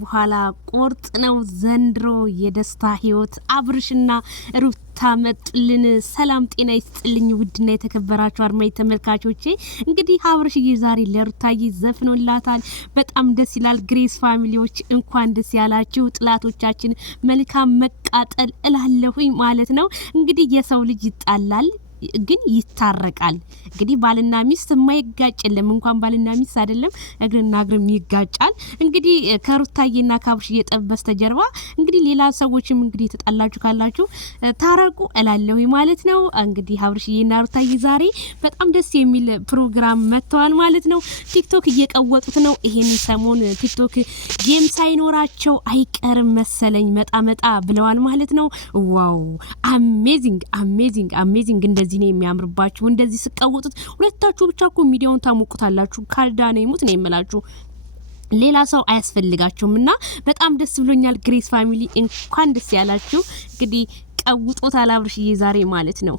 በኋላ ቁርጥ ነው ዘንድሮ የደስታ ህይወት አብርሽና ሩታ መጡልን። ሰላም ጤና ይስጥልኝ ውድና የተከበራችሁ አድማጭ ተመልካቾቼ፣ እንግዲህ አብርሽዬ ዛሬ ለሩታዬ ዘፍኖላታል። በጣም ደስ ይላል። ግሬስ ፋሚሊዎች እንኳን ደስ ያላችሁ። ጥላቶቻችን መልካም መቃጠል እላለሁኝ ማለት ነው። እንግዲህ የሰው ልጅ ይጣላል ግን ይታረቃል። እንግዲህ ባልና ሚስት የማይጋጭ የለም። እንኳን ባልና ሚስት አይደለም እግርና እግርም ይጋጫል። እንግዲህ ከሩታዬና ከአብርሽዬ ጠብ በስተጀርባ እንግዲህ ሌላ ሰዎችም እንግዲህ ተጣላችሁ ካላችሁ ታረቁ እላለሁ ማለት ነው። እንግዲህ አብርሽዬና ሩታዬ ዛሬ በጣም ደስ የሚል ፕሮግራም መጥተዋል ማለት ነው። ቲክቶክ እየቀወጡት ነው። ይሄን ሰሞን ቲክቶክ ጌም ሳይኖራቸው አይቀርም መሰለኝ መጣ ብለዋል ማለት ነው። ዋው አሜዚንግ አሜዚንግ አሜዚንግ። እንደዚህ ነው የሚያምርባችሁ። እንደዚህ ስቀውጡት ሁለታችሁ ብቻ እኮ ሚዲያውን ታሞቁታላችሁ። ካልዳነ ይሙት ነው የምላችሁ። ሌላ ሰው አያስፈልጋችሁምና በጣም ደስ ብሎኛል። ግሬስ ፋሚሊ እንኳን ደስ ያላችሁ። እንግዲህ ቀውጦታል አብርሽዬ ዛሬ ማለት ነው።